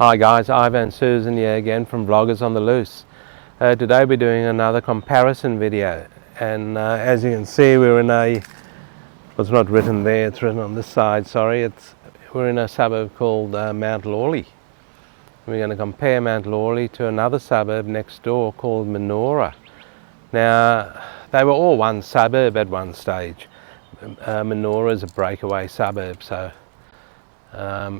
Hi guys, Ivan and Susan here again from Vloggers on the Loose. Today we're doing another comparison video, and as you can see we're in a, well, it's not written there, it's written on this side, sorry, we're in a suburb called Mount Lawley. We're going to compare Mount Lawley to another suburb next door called Manora. Now they were all one suburb at one stage. Manora is a breakaway suburb, so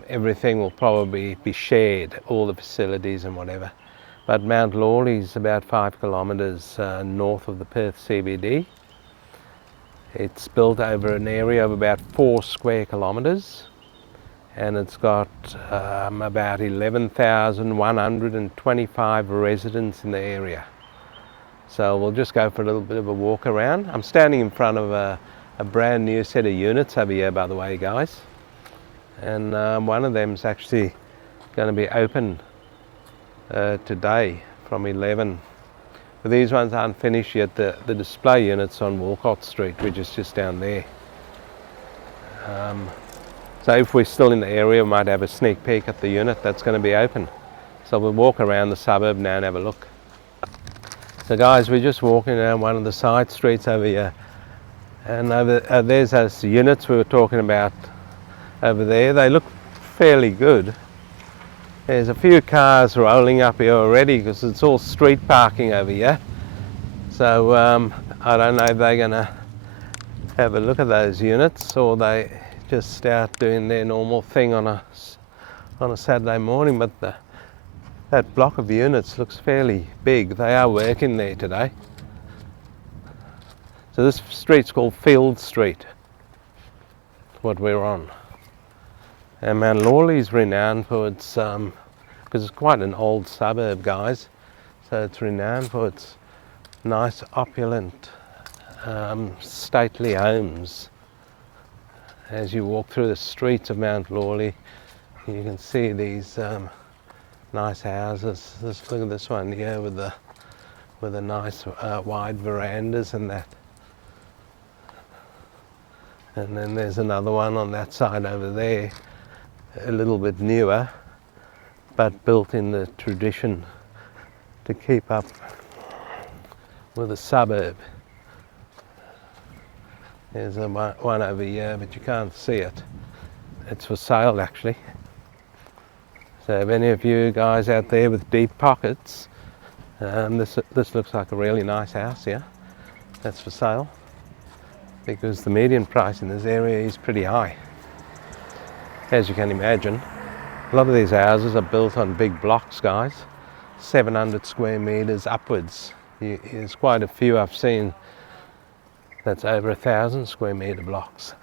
everything will probably be shared, all the facilities and whatever. But Mount Lawley is about 5 kilometres north of the Perth CBD. It's built over an area of about 4 square kilometres, and it's got about 11,125 residents in the area. So we'll just go for a little bit of a walk around. I'm standing in front of a brand new set of units over here, by the way, guys. And one of them is actually going to be open today from 11. But these ones aren't finished yet. The display units on Walcott Street, which is just down there. So if we're still in the area, we might have a sneak peek at the unit that's going to be open. So we'll walk around the suburb now and have a look. So guys, we're just walking down one of the side streets over here. And there's those units we were talking about over there. They look fairly good. There's a few cars rolling up here already because it's all street parking over here. So I don't know if they're going to have a look at those units or they just out doing their normal thing on a Saturday morning. But that block of units looks fairly big. They are working there today. So this street's called Field Street, what we're on. And Mount Lawley is renowned for its, because it's quite an old suburb, guys, so it's renowned for its nice, opulent, stately homes. As you walk through the streets of Mount Lawley, you can see these nice houses. Look at this one here with the nice wide verandas and that. And then there's another one on that side over there, a little bit newer, but built in the tradition to keep up with the suburb. There's one over here, but you can't see it. It's for sale actually. So if any of you guys out there with deep pockets, this looks like a really nice house here. That's for sale, because the median price in this area is pretty high. As you can imagine, a lot of these houses are built on big blocks, guys, 700 square meters upwards. There's quite a few I've seen that's over 1,000 square meter blocks.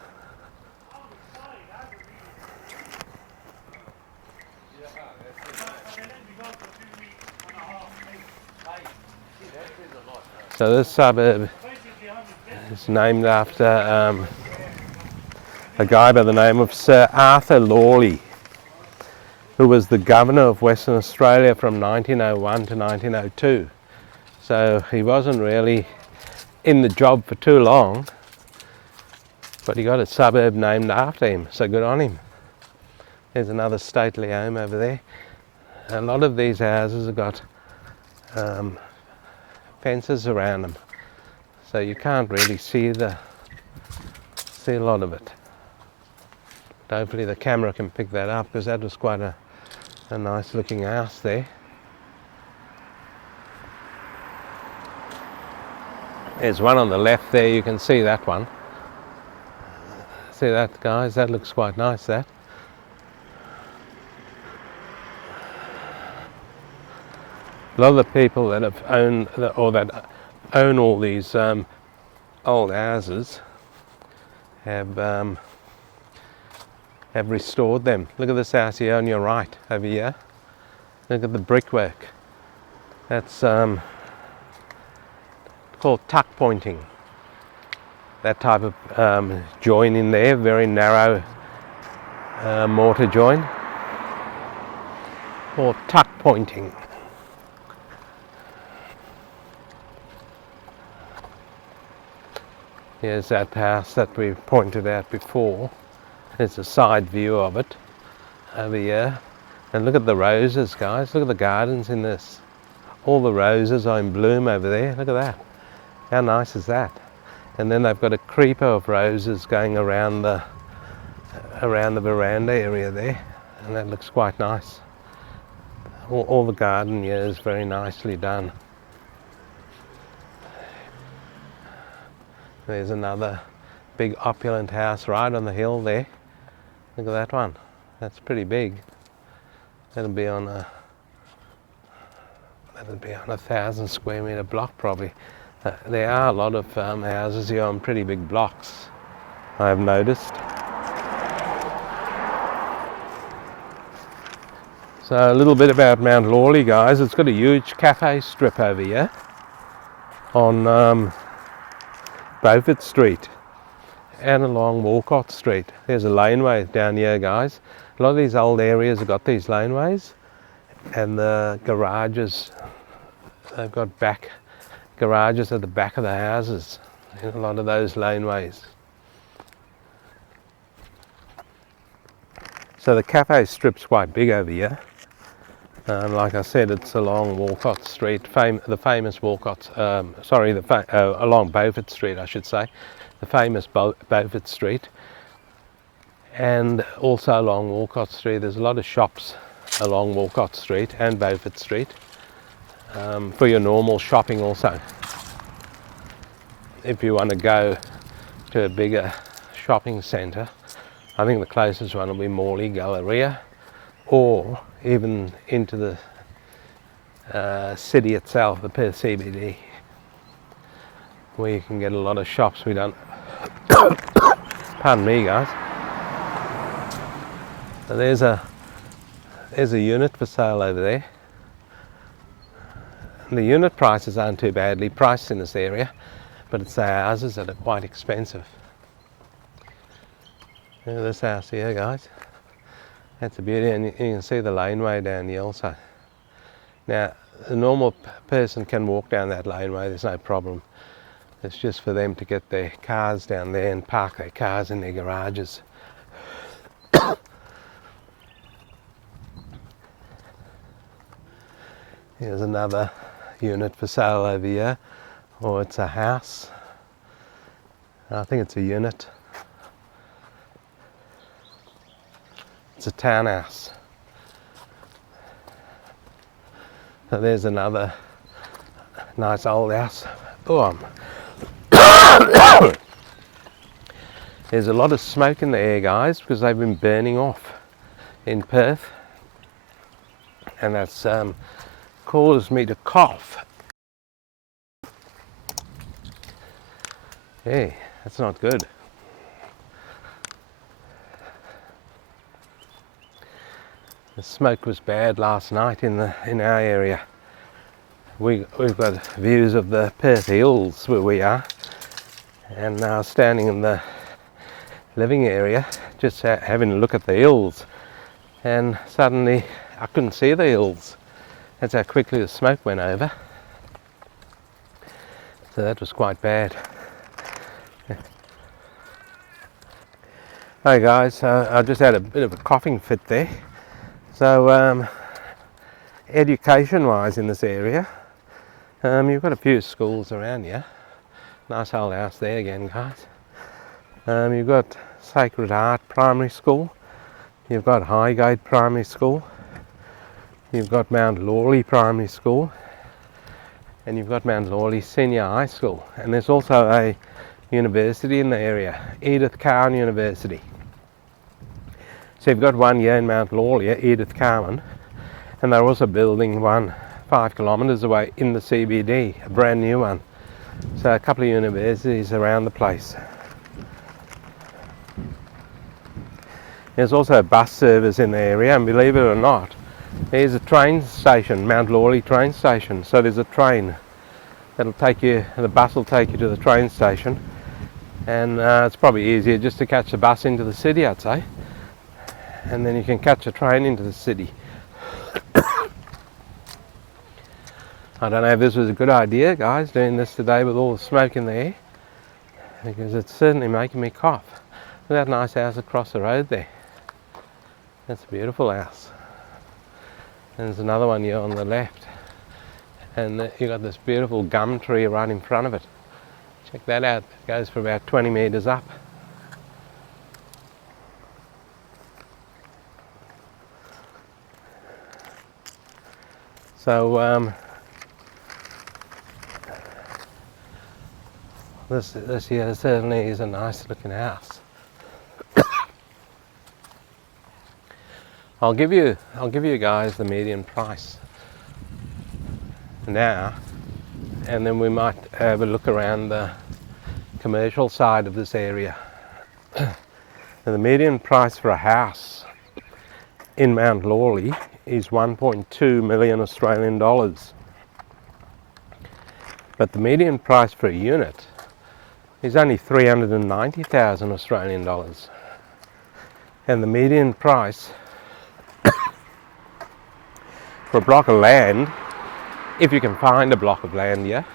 So this suburb is named after a guy by the name of Sir Arthur Lawley, who was the governor of Western Australia from 1901 to 1902. So he wasn't really in the job for too long, but he got a suburb named after him, so good on him. There's another stately home over there. A lot of these houses have got fences around them, so you can't really see a lot of it. But hopefully the camera can pick that up, because that was quite a nice looking house there. There's one on the left there, you can see that one. See that, guys? That looks quite nice, that. A lot of the people that have owned, or that own all these old houses have restored them. Look at this house here on your right, over here. Look at the brickwork. That's called tuck pointing. That type of join in there, very narrow mortar join, or tuck pointing. Here's that house that we pointed out before. There's a side view of it over here. And look at the roses, guys. Look at the gardens in this. All the roses are in bloom over there. Look at that. How nice is that? And then they've got a creeper of roses going around the veranda area there, and that looks quite nice. All the garden here is very nicely done. There's another big opulent house right on the hill there. Look at that one. That's pretty big. That'll be on a 1,000 square meter block probably. There are a lot of houses here on pretty big blocks, I have noticed. So a little bit about Mount Lawley, guys. It's got a huge cafe strip over here on Beaufort Street and along Walcott Street. There's a laneway down here, guys. A lot of these old areas have got these laneways, and the garages, they've got back garages at the back of the houses in a lot of those laneways. So the cafe strip's quite big over here. Like I said, it's along Walcott Street, the famous Walcott, along Beaufort Street, I should say, the famous Beaufort Street, and also along Walcott Street. There's a lot of shops along Walcott Street and Beaufort Street for your normal shopping also. If you want to go to a bigger shopping centre, I think the closest one will be Morley Galleria, or even into the city itself, the Perth CBD, where you can get a lot of shops. We don't pardon me, guys. So there's a unit for sale over there. And the unit prices aren't too badly priced in this area, but it's the houses that are quite expensive. Look at this house here, guys. That's a beauty, and you can see the laneway down here also. Now, the normal person can walk down that laneway, there's no problem. It's just for them to get their cars down there and park their cars in their garages. Here's another unit for sale over here, or it's a house. I think it's a unit. It's a townhouse. So there's another nice old house. Oh, there's a lot of smoke in the air, guys, because they've been burning off in Perth, and that's caused me to cough. Hey, that's not good. The smoke was bad last night in our area. We've got views of the Perth Hills where we are, and now standing in the living area, just having a look at the hills, and suddenly I couldn't see the hills. That's how quickly the smoke went over. So that was quite bad. Hey guys, I just had a bit of a coughing fit there. So education-wise in this area, you've got a few schools around here. Nice old house there again, guys. You've got Sacred Heart Primary School. You've got Highgate Primary School. You've got Mount Lawley Primary School. And you've got Mount Lawley Senior High School. And there's also a university in the area, Edith Cowan University. So you've got one here in Mount Lawley, Edith Cowan, and they're also building one 5 kilometres away in the CBD, a brand new one. So a couple of universities around the place. There's also a bus service in the area, and believe it or not, there's a train station, Mount Lawley train station. So there's a train that'll take you, the bus will take you to the train station, and it's probably easier just to catch the bus into the city, I'd say, and then you can catch a train into the city. I don't know if this was a good idea, guys, doing this today with all the smoke in the air, because it's certainly making me cough. Look at that nice house across the road there. That's a beautiful house. There's another one here on the left, and you got this beautiful gum tree right in front of it. Check that out. It goes for about 20 meters up. So this here certainly is a nice looking house. I'll give you guys the median price now, and then we might have a look around the commercial side of this area. And the median price for a house in Mount Lawley is 1.2 million Australian dollars. But the median price for a unit is only 390,000 Australian dollars. And the median price for a block of land, if you can find a block of land here,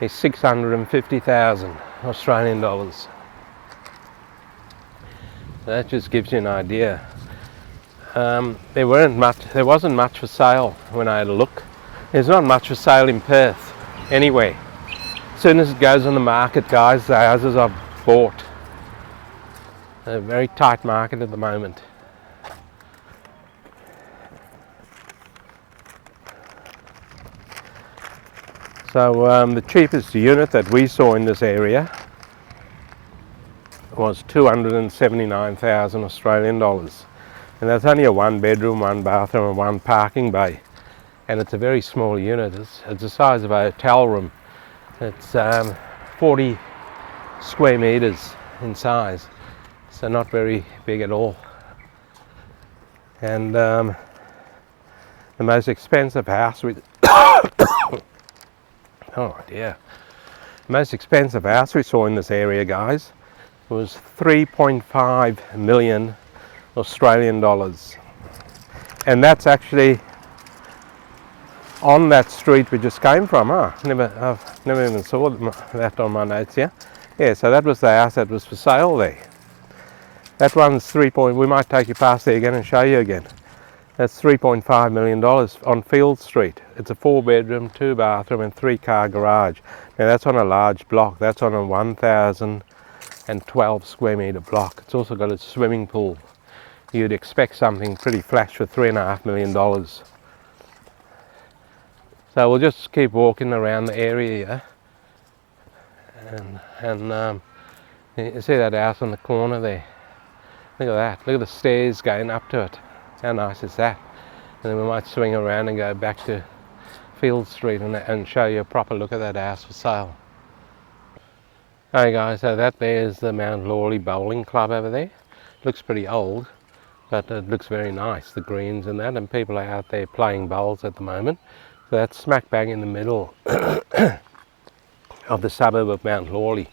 is 650,000 Australian dollars. So that just gives you an idea. There wasn't much for sale when I had a look. There's not much for sale in Perth anyway. As soon as it goes on the market, guys, the houses are bought. A very tight market at the moment. So the cheapest unit that we saw in this area was 279,000 Australian dollars. And that's only a 1 bedroom, 1 bathroom and 1 parking bay. And it's a very small unit. It's the size of a hotel room. It's 40 square meters in size. So not very big at all. And the most expensive house we oh dear. The most expensive house we saw in this area, guys, was 3.5 million Australian dollars. And that's actually on that street we just came from. I've never even saw that on my notes here. Yeah, so that was the house that was for sale there. That one's we might take you past there again and show you again. That's $3.5 million on Field Street. It's a 4 bedroom, 2 bathroom and 3 car garage. Now that's on a large block. That's on a 1,012 square meter block. It's also got a swimming pool. You'd expect something pretty flash for $3.5 million. So we'll just keep walking around the area here. And you see that house on the corner there? Look at that. Look at the stairs going up to it. How nice is that? And then we might swing around and go back to Field Street and show you a proper look at that house for sale. Hey guys, so that there's the Mount Lawley Bowling Club over there. Looks pretty old, but it looks very nice, the greens and that, and people are out there playing bowls at the moment. So that's smack bang in the middle of the suburb of Mount Lawley.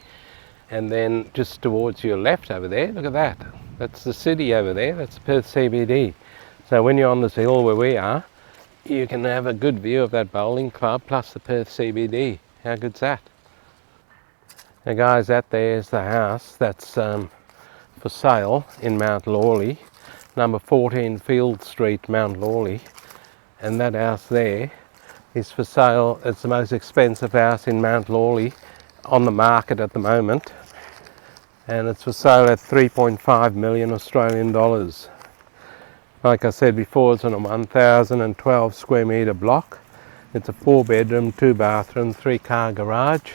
And then just towards your left over there, look at that. That's the city over there, that's Perth CBD. So when you're on this hill where we are, you can have a good view of that bowling club plus the Perth CBD. How good's that? Now guys, that there's the house that's for sale in Mount Lawley, number 14 Field Street, Mount Lawley. And that house there is for sale. It's the most expensive house in Mount Lawley on the market at the moment. And it's for sale at 3.5 million Australian dollars. Like I said before, it's on a 1,012 square meter block. It's a 4 bedroom, 2 bathroom, 3 car garage.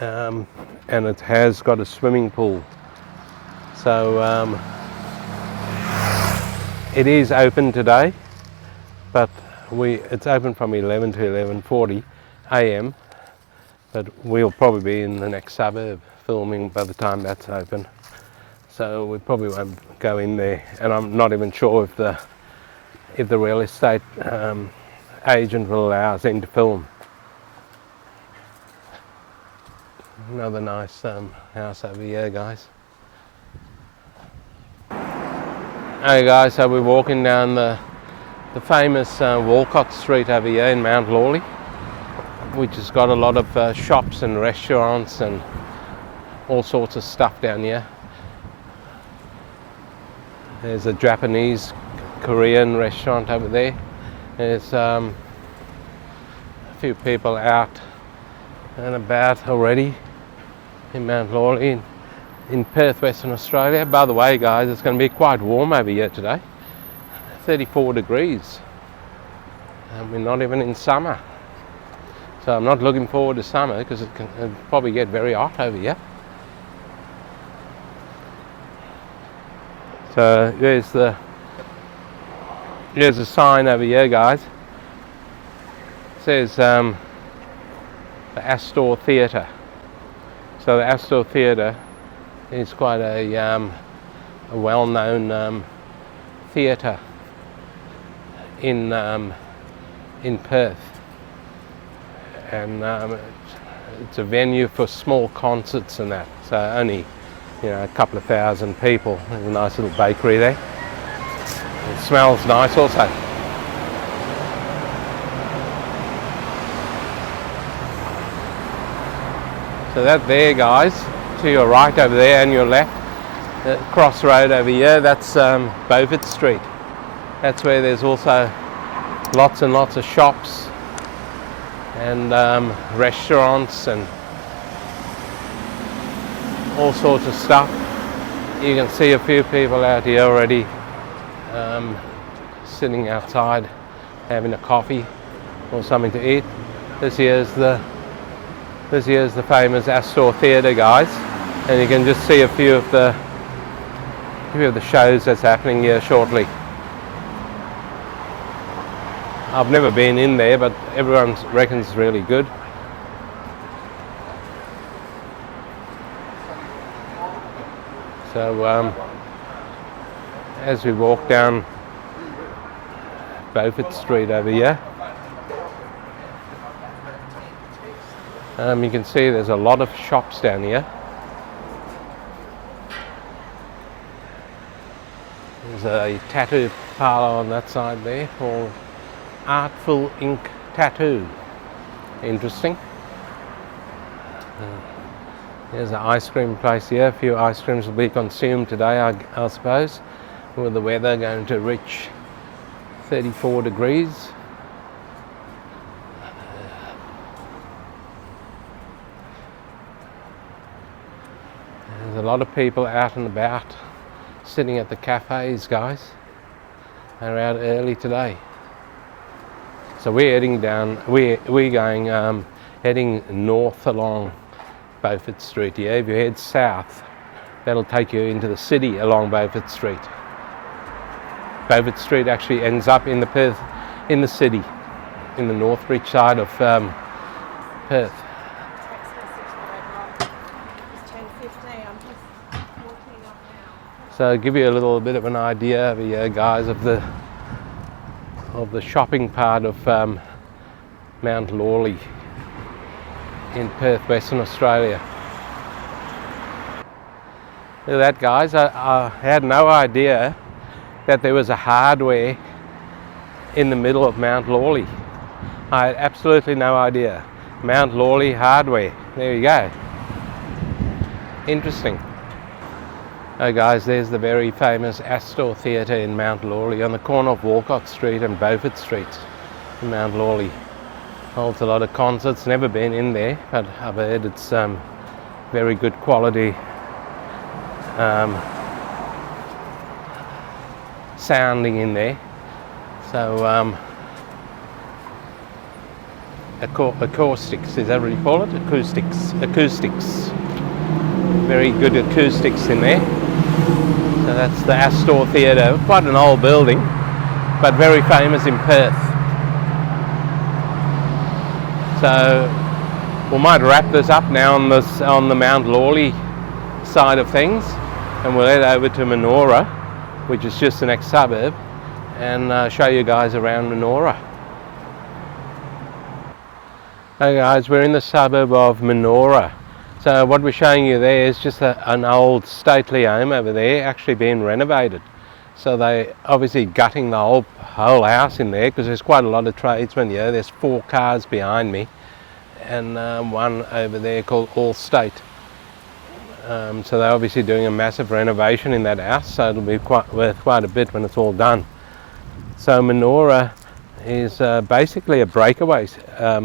And it has got a swimming pool. So it is open today, but it's open from 11 to 11:40 a.m. But we'll probably be in the next suburb filming by the time that's open. So we probably won't go in there, and I'm not even sure if the real estate agent will allow us in to film. Another nice house over here, guys. Hey guys, so we're walking down the famous Walcott Street over here in Mount Lawley, which has got a lot of shops and restaurants and all sorts of stuff down here. There's a Japanese Korean restaurant over there. There's a few people out and about already in Mount Lawley in Perth, Western Australia. By the way, guys, it's going to be quite warm over here today. 34 degrees. And we're not even in summer. So I'm not looking forward to summer because it'll probably get very hot over here. So there's a sign over here, guys. It says the Astor Theatre. So the Astor Theatre is quite a well-known theatre in Perth, and it's a venue for small concerts and that. So only, you know, a couple of thousand people. There's a nice little bakery there. It smells nice also. So that there, guys, to your right over there and your left, the crossroad over here, that's Beaufort Street. That's where there's also lots and lots of shops and restaurants and all sorts of stuff. You can see a few people out here already sitting outside having a coffee or something to eat. This here's the famous Astor Theatre, guys, and you can just see a few of the shows that's happening here shortly. I've never been in there, but everyone reckons it's really good. So as we walk down Beaufort Street over here, you can see there's a lot of shops down here. There's a tattoo parlour on that side there called Artful Ink Tattoo. Interesting. There's an ice cream place here. A few ice creams will be consumed today, I suppose, with the weather going to reach 34 degrees. There's a lot of people out and about sitting at the cafes, guys. They're out early today. So we're heading down, we're going heading north along Beaufort Street here. If you head south, that'll take you into the city along Beaufort Street. Beaufort Street actually ends up in Perth, in the city, in the Northbridge side of Perth. So give you a little bit of an idea over here, guys, of the shopping part of Mount Lawley in Perth, Western Australia. Look at that, guys. I had no idea that there was a hardware in the middle of Mount Lawley. I had absolutely no idea. Mount Lawley hardware. There you go. Interesting. Oh guys, there's the very famous Astor Theatre in Mount Lawley on the corner of Walcott Street and Beaufort Street in Mount Lawley. Holds a lot of concerts. Never been in there, but I've heard it's very good quality sounding in there. So acoustics, is that what you call it? Acoustics. Very good acoustics in there. So that's the Astor Theatre, quite an old building, but very famous in Perth. So we might wrap this up now on the Mount Lawley side of things, and we'll head over to Manora, which is just the next suburb, and show you guys around Manora. Hey guys, we're in the suburb of Manora. So what we're showing you there is just an old stately home over there, actually being renovated. So they obviously gutting the whole house in there, because there's quite a lot of tradesmen here. There's 4 cars behind me, and one over there called Allstate. So they're obviously doing a massive renovation in that house, so it'll be worth quite a bit when it's all done. So Manora is basically a breakaway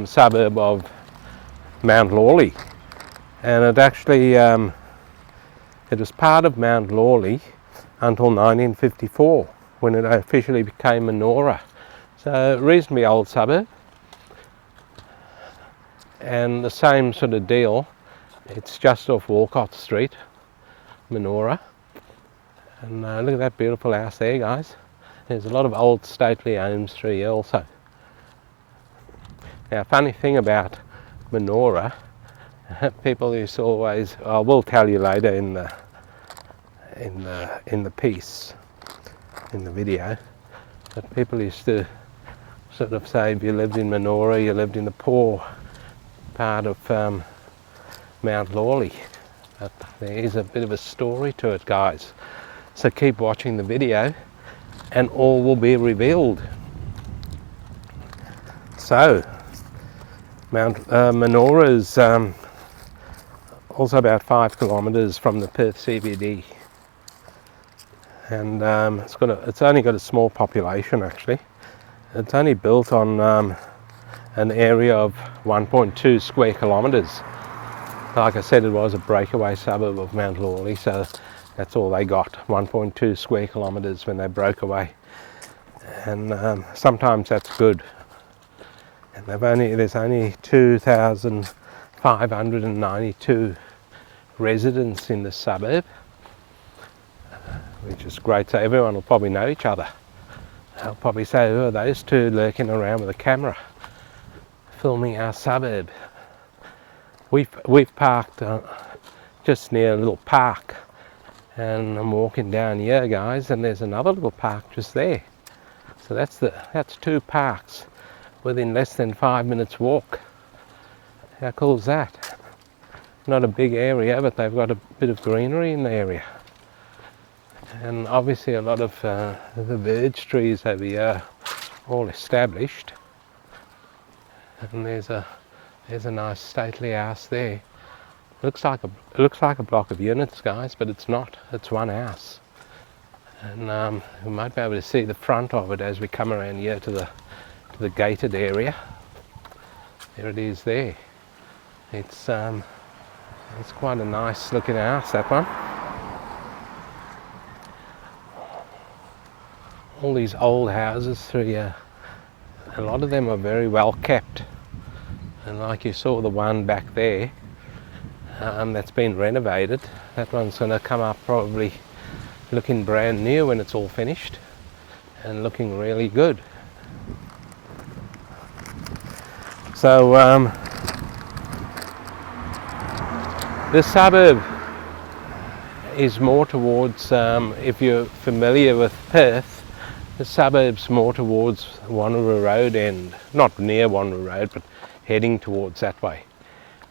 suburb of Mount Lawley, and it actually it was part of Mount Lawley until 1954, when it officially became Manora. So a reasonably old suburb, and the same sort of deal. It's just off Walcott Street, Manora, and look at that beautiful house there, guys. There's a lot of old stately homes through here also. Now, funny thing about Manora, people used to always, I will tell you later in the piece, in the video, but people used to sort of say if you lived in Manora, you lived in the poor part of Mount Lawley. But there is a bit of a story to it, guys. So keep watching the video and all will be revealed. So, Mount Manora is also about 5 kilometres from the Perth CBD, and it's only got a small population actually. It's only built on an area of 1.2 square kilometres. Like I said, it was a breakaway suburb of Mount Lawley, so that's all they got, 1.2 square kilometres when they broke away. And sometimes that's good. And there's only 2,592 residents in the suburb, which is great. So everyone will probably know each other. They'll probably say, "Oh, those two lurking around with a camera, filming our suburb." We've parked just near a little park, and I'm walking down here, guys, and there's another little park just there. So that's 2 parks within less than 5 minutes walk. How cool is that? Not a big area, but they've got a bit of greenery in the area, and obviously a lot of the verge trees over here all established. And there's a nice stately house there. It looks like a block of units, guys, but it's not. It's one house. And we might be able to see the front of it as we come around here to the gated area. There it is there. It's quite a nice looking house, that one. All these old houses through here, a lot of them are very well kept. And like you saw the one back there, that's been renovated. That one's going to come up probably looking brand new when it's all finished, and looking really good. So the suburb is more towards, if you're familiar with Perth, the suburb's more towards Wanneroo Road end, not near Wanneroo Road, but heading towards that way.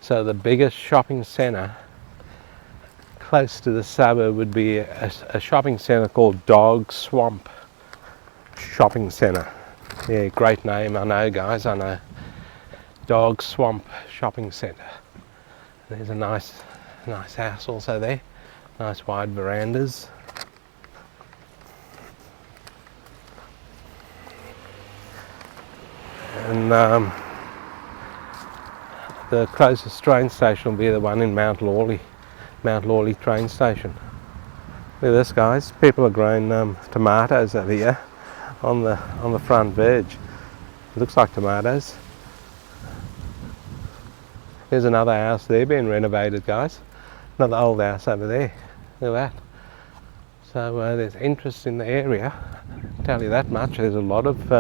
So the biggest shopping centre close to the suburb would be a shopping centre called Dog Swamp Shopping Centre. Yeah, great name, I know, guys, I know. Dog Swamp Shopping Centre. There's a nice house also there. Nice wide verandas. And the closest train station will be the one in Mount Lawley train station. Look at this, guys. People are growing tomatoes over here on the front verge. It looks like tomatoes. There's another house there being renovated, guys. Another old house over there. Look at that. So there's interest in the area. I'll tell you that much. There's a lot of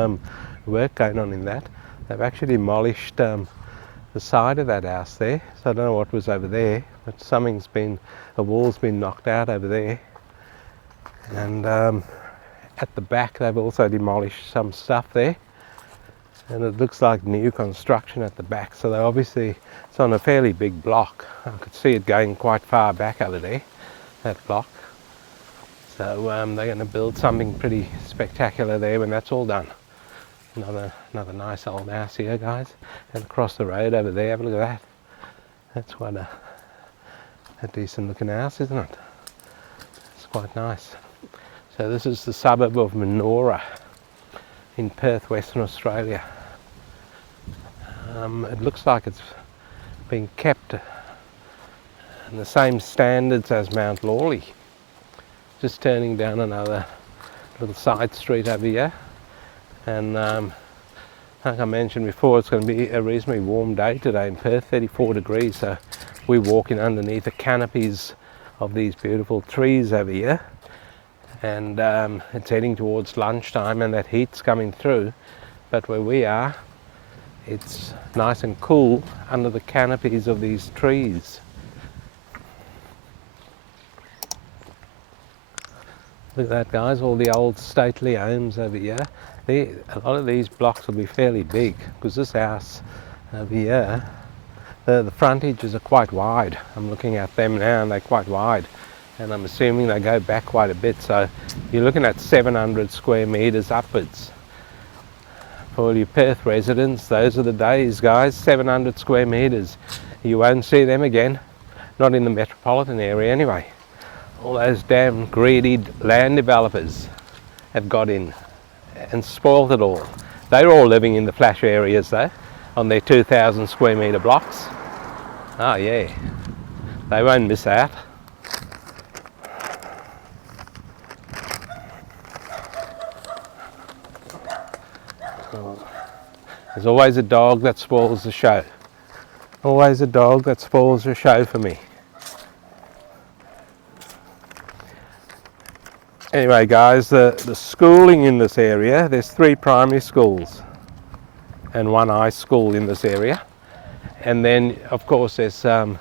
work going on in that. They've actually demolished the side of that house there. So I don't know what was over there, but a wall's been knocked out over there. And at the back they've also demolished some stuff there. And it looks like new construction at the back. So they obviously, it's on a fairly big block. I could see it going quite far back over there, that block. So they're going to build something pretty spectacular there when that's all done. Another nice old house here, guys. And across the road over there, have a look at that. That's quite a decent looking house, isn't it? It's quite nice. So this is the suburb of Menora. in Perth, Western Australia. It looks like it's been kept in the same standards as Mount Lawley. Just turning down another little side street over here, and like I mentioned before, it's going to be a reasonably warm day today in Perth, 34 degrees, so we're walking underneath the canopies of these beautiful trees over here, and it's heading towards lunchtime and that heat's coming through, but where we are, it's nice and cool under the canopies of these trees. Look at that, guys, all the old stately homes over here. A lot of these blocks will be fairly big, because this house over here, the frontages are quite wide. I'm looking at them now and they're quite wide, and I'm assuming they go back quite a bit, so you're looking at 700 square metres upwards. For all you Perth residents, those are the days, guys. 700 square metres. You won't see them again, not in the metropolitan area anyway. All those damn greedy land developers have got in and spoiled it all. They're all living in the flash areas though, on their 2,000 square metre blocks. Oh yeah, they won't miss out. There's always a dog that spoils the show. Always a dog that spoils the show for me. Anyway guys, the schooling in this area, there's 3 primary schools and 1 high school in this area. And then of course there's the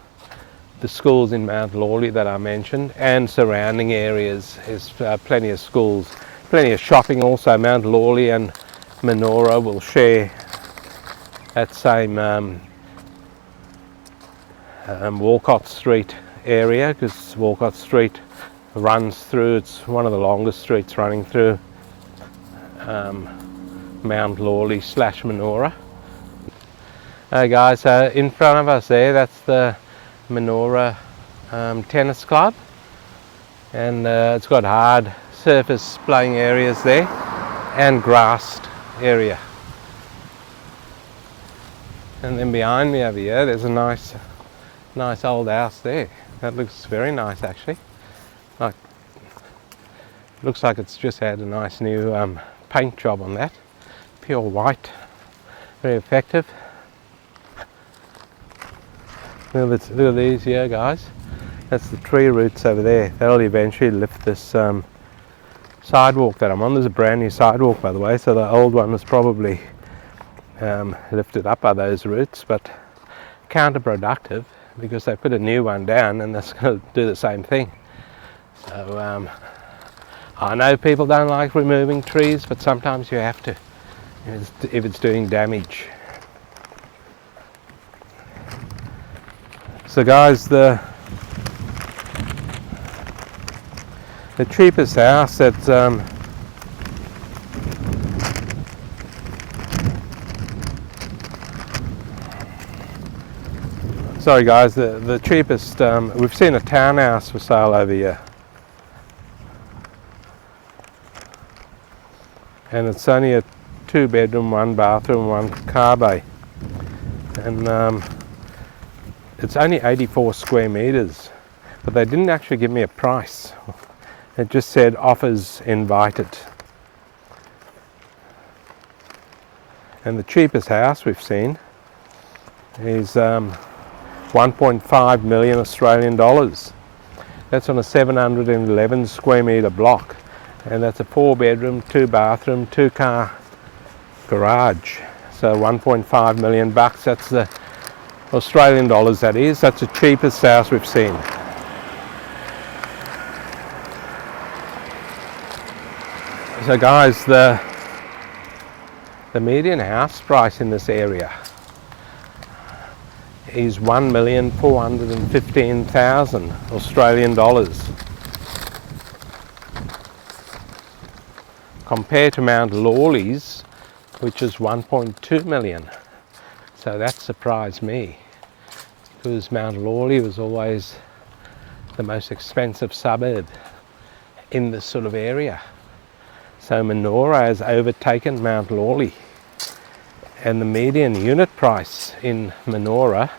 schools in Mount Lawley that I mentioned, and surrounding areas. There's plenty of schools, plenty of shopping also. Mount Lawley and Menora will share that same Walcott Street area, because Walcott Street runs through, it's one of the longest streets running through Mount Lawley / Menora. Hey guys, so in front of us there, that's the Manora tennis club, and it's got hard surface playing areas there and grassed area. And then behind me over here, there's a nice old house there. That looks very nice actually. Looks like it's just had a nice new paint job on that. Pure white, very effective. Look at these here, guys. That's the tree roots over there. That'll eventually lift this sidewalk that I'm on. There's a brand new sidewalk, by the way, so the old one was probably lifted up by those roots, but counterproductive, because they put a new one down and that's going to do the same thing. So I know people don't like removing trees, but sometimes you have to if it's doing damage. So guys, the cheapest house that's sorry guys, the cheapest, we've seen a townhouse for sale over here, and it's only a 2-bedroom, 1 bathroom, 1 car bay, and it's only 84 square metres, but they didn't actually give me a price. It just said offers invited. And the cheapest house we've seen is 1.5 million Australian dollars. That's on a 711 square metre block, and that's a 4-bedroom, 2-bathroom, 2-car garage. So 1.5 million bucks. That's the Australian dollars, that is. That's the cheapest house we've seen. So guys, the median house price in this area is 1,415,000 Australian dollars, compared to Mount Lawley's, which is 1.2 million. So that surprised me, because Mount Lawley was always the most expensive suburb in this sort of area. So Manora has overtaken Mount Lawley, and the median unit price in Manora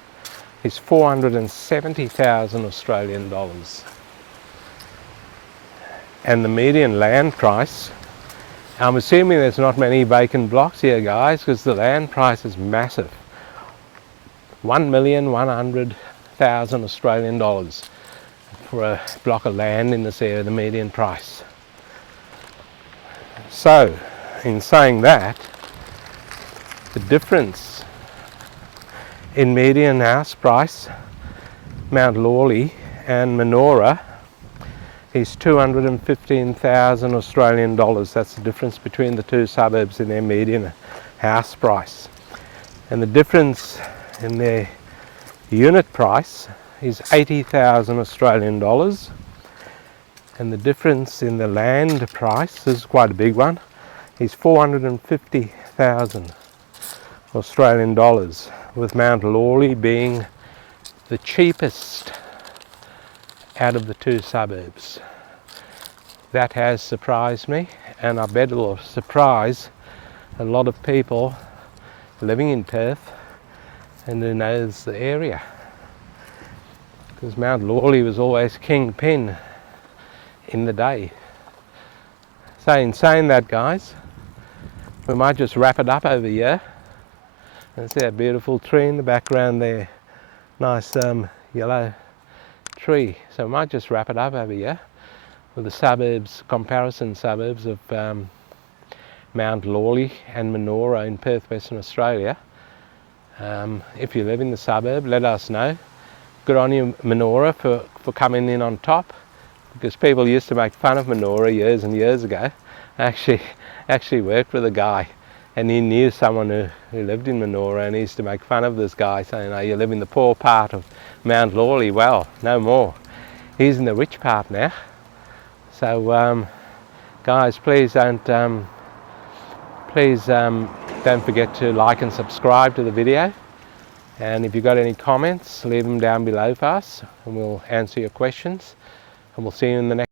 is 470,000 Australian dollars. And the median land price, I'm assuming there's not many vacant blocks here, guys, because the land price is massive. 1,100,000 Australian dollars for a block of land in this area, the median price. So, in saying that, the difference in median house price, Mount Lawley and Menora, is 215,000 Australian dollars. That's the difference between the two suburbs in their median house price. And the difference in their unit price is 80,000 Australian dollars. And the difference in the land price, this is quite a big one, is 450,000 Australian dollars, with Mount Lawley being the cheapest out of the two suburbs. That has surprised me, and I bet it will surprise a lot of people living in Perth and who knows the area, because Mount Lawley was always kingpin in the day. So in saying that, guys, we might just wrap it up over here. And see that beautiful tree in the background there, nice yellow tree. So we might just wrap it up over here with the suburbs, comparison suburbs of Mount Lawley and Menora in Perth, Western Australia. If you live in the suburb, let us know. Good on you, Manora, for coming in on top, because people used to make fun of Manora years and years ago. I actually worked with a guy, and he knew someone who lived in Manora, and he used to make fun of this guy, saying, "Oh, you live in the poor part of Mount Lawley." Well, no more. He's in the rich part now. So, guys, please don't forget to like and subscribe to the video. And if you've got any comments, leave them down below for us, and we'll answer your questions. And we'll see you in the next